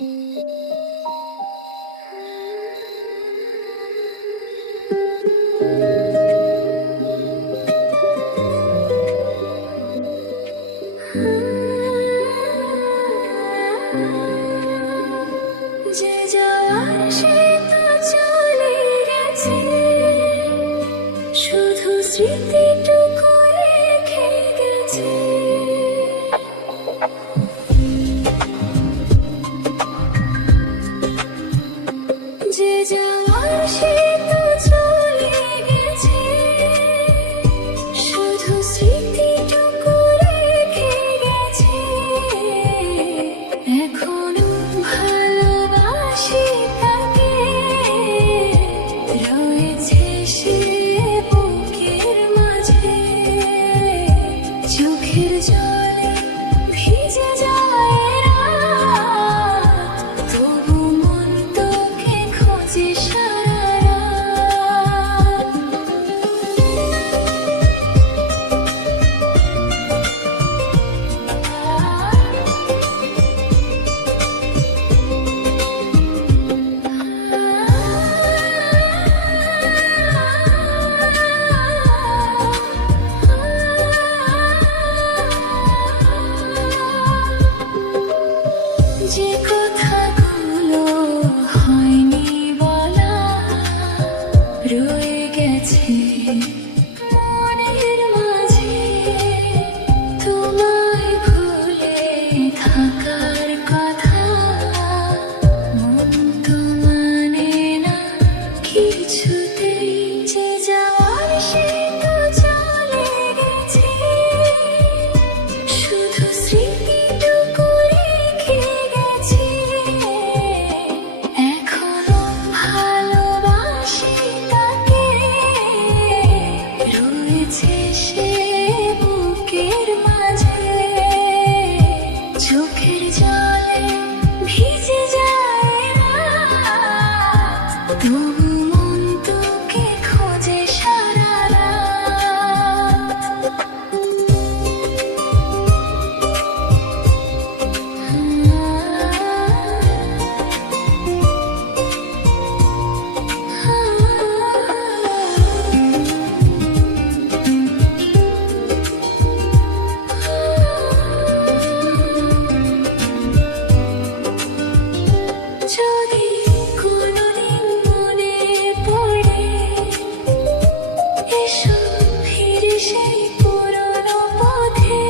যে যাওয়ার সে তো চলে গেছে, শুধু স্মৃতিটুকু রেখে গেছে। যে যাওয়ার সে তো চলে গেছে, শুধু স্মৃতিটুকু রেখে গেছে। এখনো ভালোবাসি তাকে, রয়েছে সে বুকের মাঝে। চোখের জলে ভিজে যায় রাত, তবু মন তোকে খোঁজে সারা রাত। যে কথাগুলো হয়নি বলা, রয়ে গেছে মনের মাঝে। তোমায় ভুলে থাকার কথা মন তো মানে না কিছুতেই। যে যাওয়ার সে তো চলে গেছে, শুধু স্মৃতিটুকু রেখে গেছে। এখনো ভালোবাসি তাকে, রয়েছে সে বুকের মাঝে। চোখের জলে ভিজে যায় রাত, তবু মন তোকে খোঁজে সারা রাত। যদি কোনোদিন মনে পড়ে, এসো ফিরে সেই পুরনো পথে,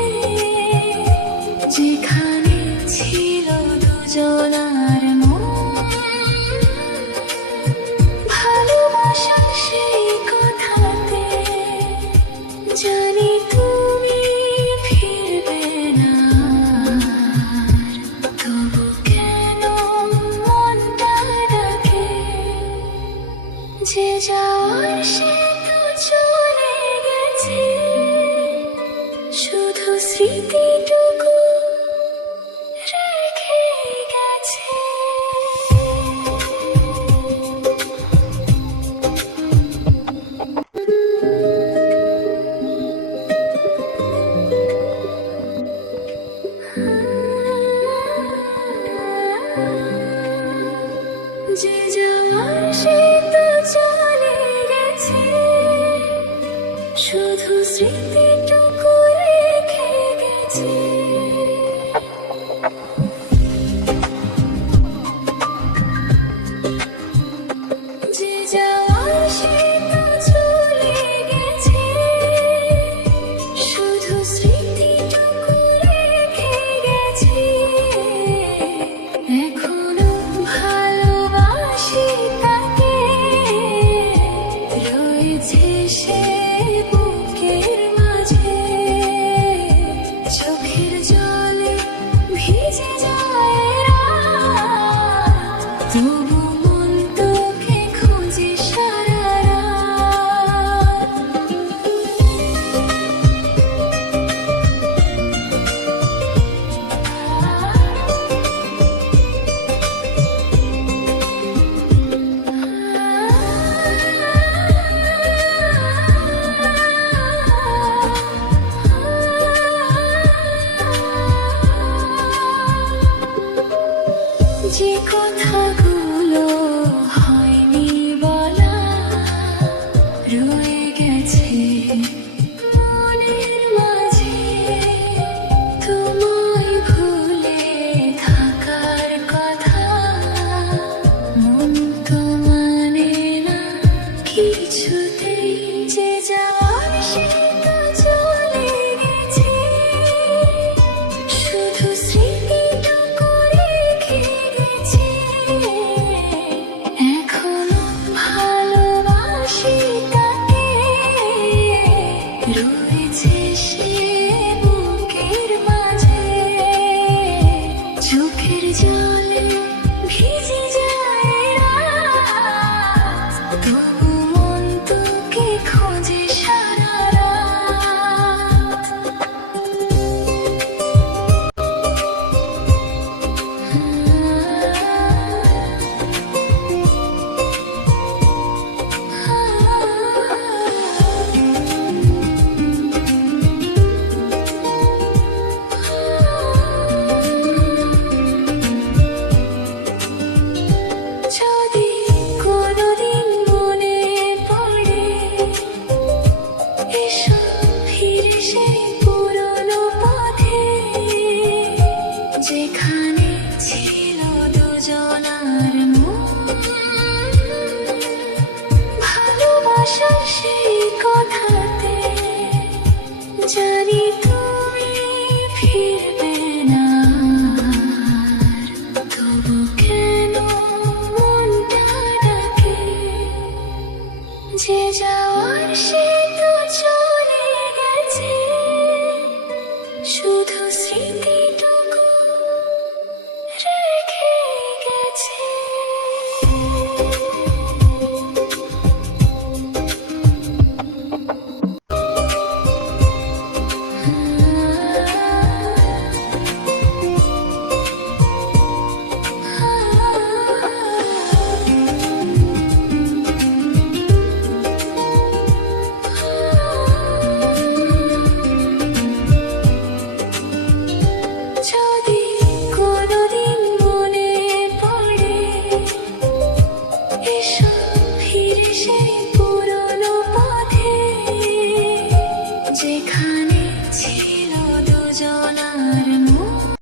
যেখানে ছিল দুজনার মন। ভালোবাসার সেই কথাতে জানি তুমি ফিরবে না আর, তবু কেন মনটা ডাকে। যে যাওয়ার সে তো চলে গেছে, শুধু স্মৃতিটুকু রেখে গেছে। যে যাওয়ার সে তো চলে গেছে, শুধু স্মৃতিটুকু রেখে গেছে। ফিরবে না আর। তবু কেন মনটা ডাকে, যে যাওয়ার সে তো চলে গেছে, শুধু স্মৃতিটুকু